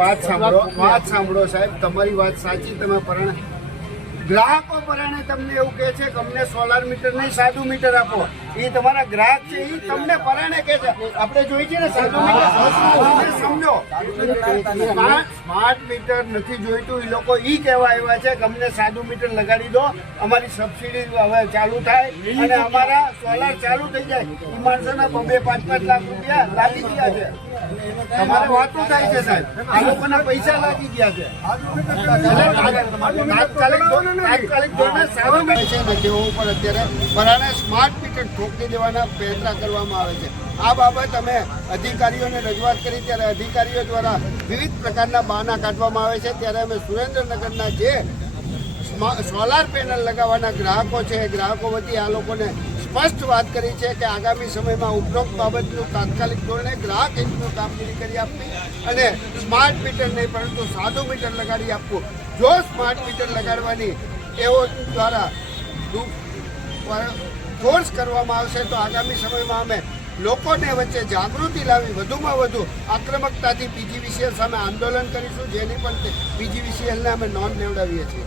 વાત સાંભળો સાહેબ, તમારી વાત સાચી. તમે પરાણે ગ્રાહકો પરાણે તમને એવું કહે છે કે અમને સોલાર મીટર નહીં સાદું મીટર આપો. એ તમારા ગ્રાહક છે, એ તમને પરાણે કહે છે. આપણે જોઈ છે ને સાદું મીટર, સમજો. સ્માર્ટ મીટર નથી જોઈતું. એ લોકો ઈ કહેવા આવ્યા છે કે અમને સાદું મીટર લગાડી દો, અમારી સબસિડી હવે ચાલુ થાય અને અમારા સોલાર ચાલુ થઈ જાય. એ માણસોના 2-5 લાખ રૂપિયા લાગી ગયા છે. તમારે વાતો થાય છે સાહેબ, આ લોકોના પૈસા લાગી ગયા છે. તાત્કાલિક ધોરણે સારું છે ને તેઓ ઉપર અત્યારે પરાણે સ્માર્ટ મીટર ઠોકી દેવાના પ્રયત્ન કરવામાં આવે છે. આ બાબત અમે અધિકારીઓને રજૂઆત કરી ત્યારે અધિકારીઓ દ્વારા વિવિધ પ્રકારના બહાના કાઢવામાં આવે છે. ત્યારે અમે સુરેન્દ્રનગરના જે સોલાર પેનલ લગાવવાના ગ્રાહકો છે એ ગ્રાહકો વતી આ લોકોને સ્પષ્ટ વાત કરી છે કે આગામી સમયમાં ઉપરોક્ત બાબતનું તાત્કાલિક ધોરણે ગ્રાહક હિતનું કામગીરી કરી આપવી અને સ્માર્ટ મીટર નહીં પરંતુ સાદું મીટર લગાડી આપવું. જો સ્માર્ટ મીટર લગાડવાની એવો દ્વારા ફોર્સ કરવામાં આવશે તો આગામી સમયમાં અમે લોકોને વચ્ચે જાગૃતિ લાવી વધુમાં વધુ આક્રમકતાથી પીજીવીસીએલ સામે આંદોલન કરીશું, જેની પણ પીજીવીસીએલને અમે નોંધ લેવડાવીએ છીએ.